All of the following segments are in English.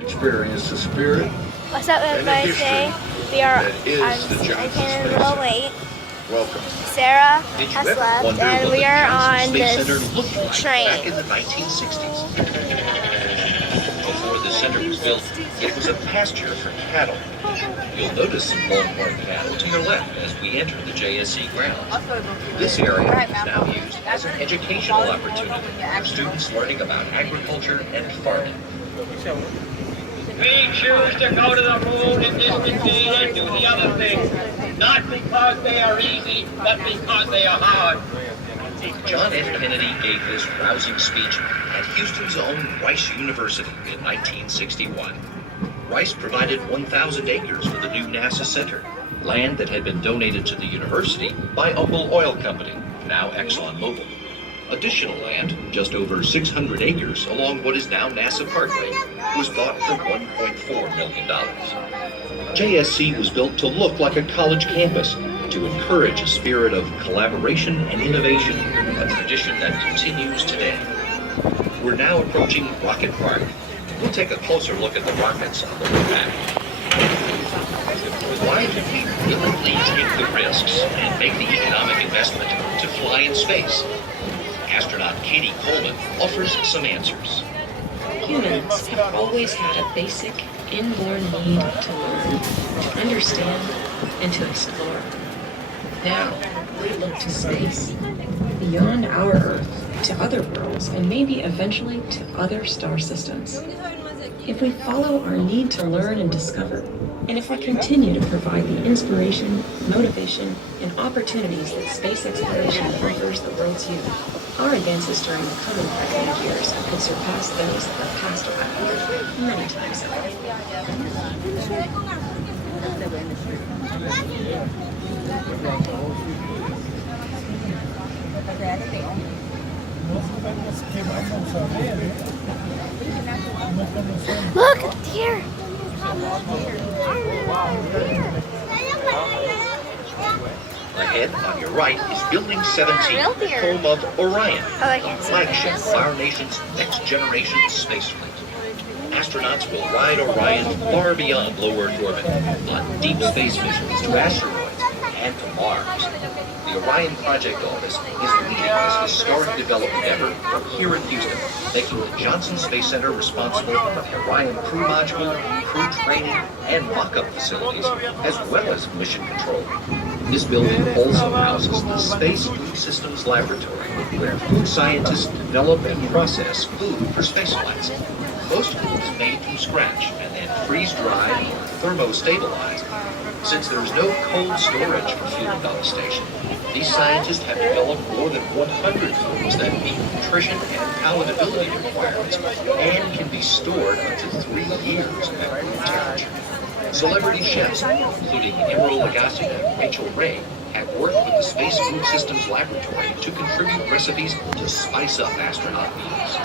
Experience the spirit. What's up, everybody? Today we are I'm a little late. Welcome. Sarah has left, and we are on this train. Back in the 1960s. Before the center was built, it was a pasture for cattle. You'll notice some longhorn cattle to your left as we enter the JSC grounds. This area is now used as an educational opportunity for students learning about agriculture and farming. We choose to go to the moon and discontinue and do the other things, not because they are easy, but because they are hard. John F. Kennedy gave this rousing speech at Houston's own Rice University in 1961. Rice provided 1,000 acres for the new NASA Center, land that had been donated to the university by Humble Oil Company, now ExxonMobil. Additional land, just over 600 acres along what is now NASA Parkway, was bought for $1.4 million. JSC was built to look like a college campus, to encourage a spirit of collaboration and innovation, a tradition that continues today. We're now approaching Rocket Park. We'll take a closer look at the rockets on the way back. Why do we willingly take the risks and make the economic investment to fly in space? Astronaut Katie Coleman offers some answers. Humans have always had a basic, inborn need to learn, to understand, and to explore. Now, we look to space, beyond our Earth, to other worlds, and maybe eventually to other star systems. If we follow our need to learn and discover, and if we continue to provide the inspiration, motivation, and opportunities that space exploration offers the world's youth, our advances during the coming 500 years could surpass those of the past 500 many times over. Look, deer. Ahead on your right is Building 17, home of Orion, flagship of our nation's next-generation space fleet. Astronauts will ride Orion far beyond low Earth orbit on deep space missions to asteroids and to Mars. The Orion Project Office is leading this historic development effort from here in Houston, making the Johnson Space Center responsible for the Orion crew module, crew training, and mock-up facilities, as well as mission control. This building also houses the Space Food Systems Laboratory, where food scientists develop and process food for spaceflights. Most food is made from scratch and then freeze-dried or thermostabilized. Since there is no cold storage for food on the station, these scientists have developed more than 100 foods that meet nutrition and palatability requirements and can be stored up to 3 years at room temperature. Celebrity chefs, including Emeril Lagasse and Rachel Ray, have worked with the Space Food Systems Laboratory to contribute recipes to spice up astronaut meals.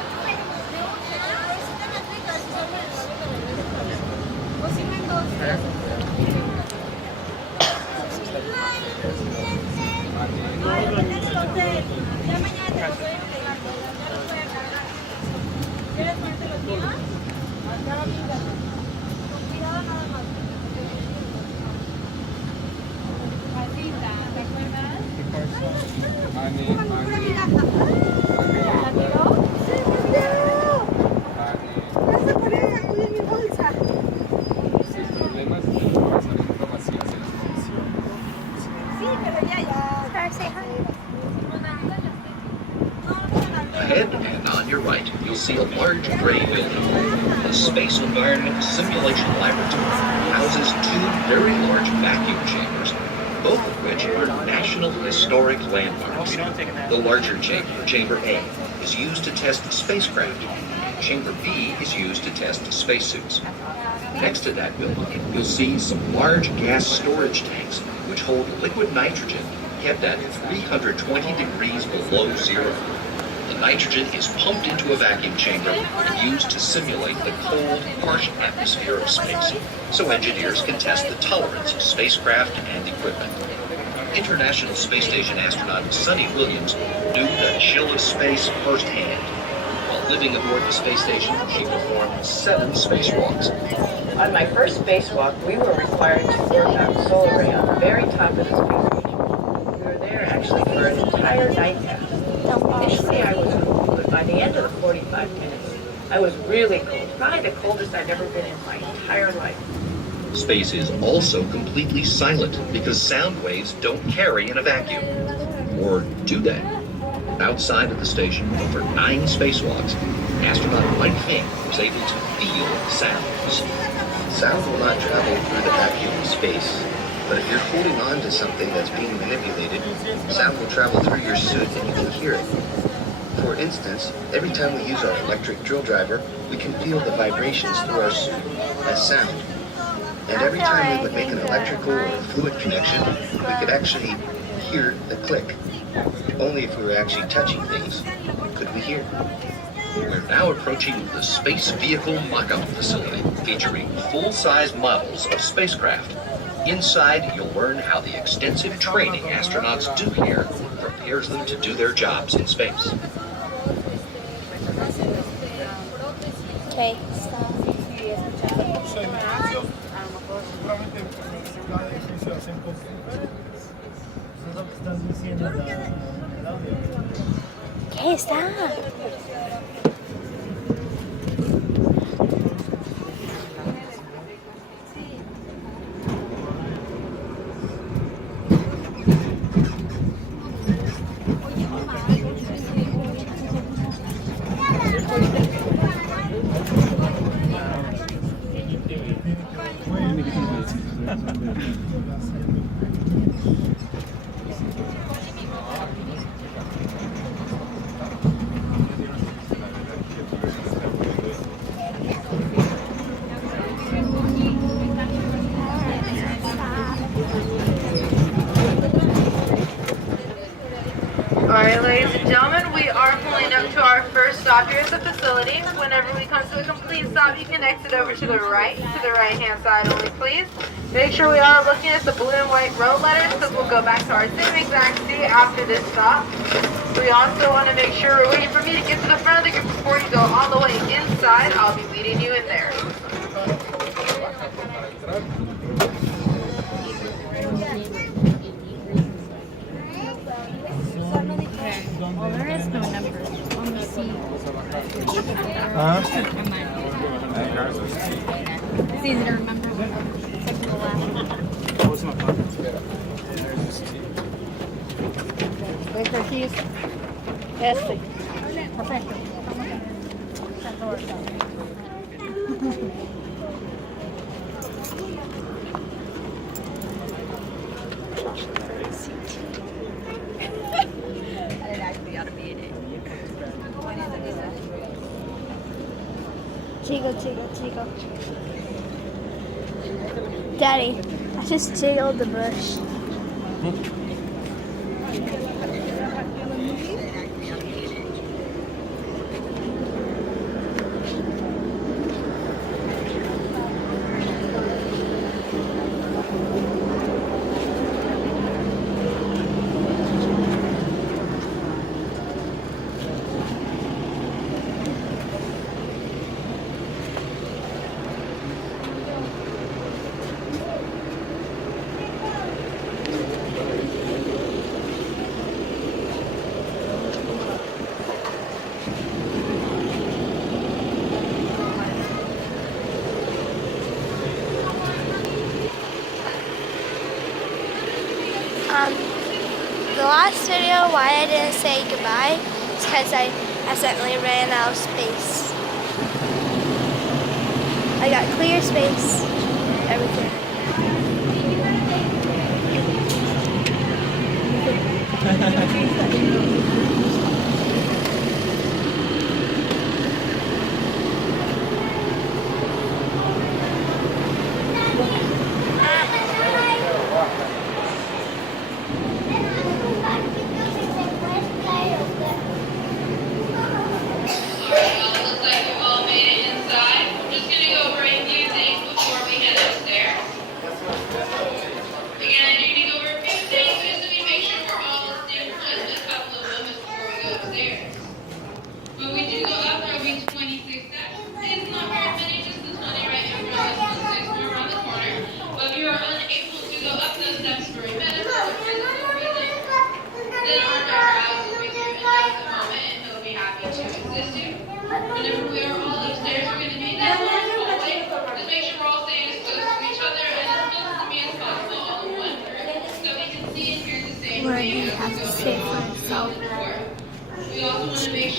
Ahead and on your right, you'll see a large gray building. The Space Environment Simulation Laboratory houses 2 very large vacuum chambers, both of which are National Historic Landmarks. The larger chamber, Chamber A, is used to test spacecraft. Chamber B is used to test spacesuits. Next to that building, you'll see some large gas storage tanks, which hold liquid nitrogen kept at 320 degrees below zero. The nitrogen is pumped into a vacuum chamber and used to simulate the cold, harsh atmosphere of space, so engineers can test the tolerance of spacecraft and equipment. International Space Station astronaut Sonny Williams knew the chill of space firsthand. While Living aboard the space station, she performed 7 spacewalks. On my first spacewalk, we were required to work on solar array on the very top of the space station. We were there actually for an entire night pass. Initially I was cold, but by the end of the 45 minutes, I was really cold. Probably the coldest I've ever been in my entire life. Space is also completely silent because sound waves don't carry in a vacuum. Or do they? Outside of the station, over 9 spacewalks, astronaut Mike Fink was able to feel sounds. Sound will not travel through the vacuum of space, but if you're holding on to something that's being manipulated, sound will travel through your suit and you can hear it. For instance, every time we use our electric drill driver, we can feel the vibrations through our suit as sound. And every time we would make an electrical or fluid connection, we could actually hear the click. Only if we were actually touching things could we hear. We're now approaching the Space Vehicle Mock-Up Facility, featuring full-size models of spacecraft. Inside, you'll learn how the extensive training astronauts do here prepares them to do their jobs in space. Okay, stop. Okay, stop. Alright, ladies and gentlemen, we are pulling up to our first stop here at the facility. Whenever we come to a complete stop, you can exit over to the right-hand side only, please. Make sure we are looking at the blue and white road letters because we'll go back to our same exact seat after this stop. We also want to make sure we're waiting for me to get to the front of the group before you go all the way inside. I'll be leading you in there. Well, there is no number on the seat. It's easy to remember. Wait for keys. Yes, perfecto. Jiggle. Daddy, I just jiggled the bush. The last video, why I didn't say goodbye is because I accidentally ran out of space. I got clear space, everything.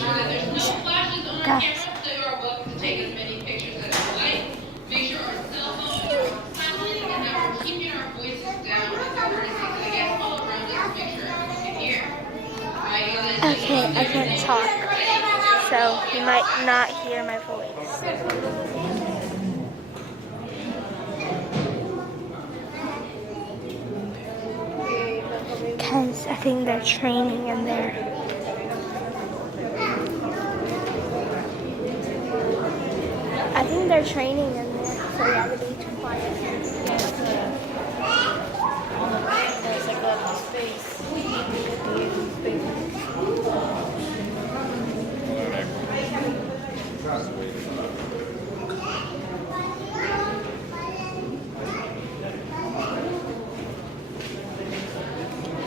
sure that there's no flashes on our camera, so you are welcome to take as many pictures as you like. Make sure our cell phones are silent and that we're keeping our voices down as a courtesy to the guests all around us to make sure everyone can hear. Okay, I can't talk, so you might not hear my voice. Because I think they're training in there. I think they're training in there, so you have to be quiet. There's like a space.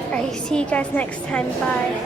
Alright, see you guys next time. Bye.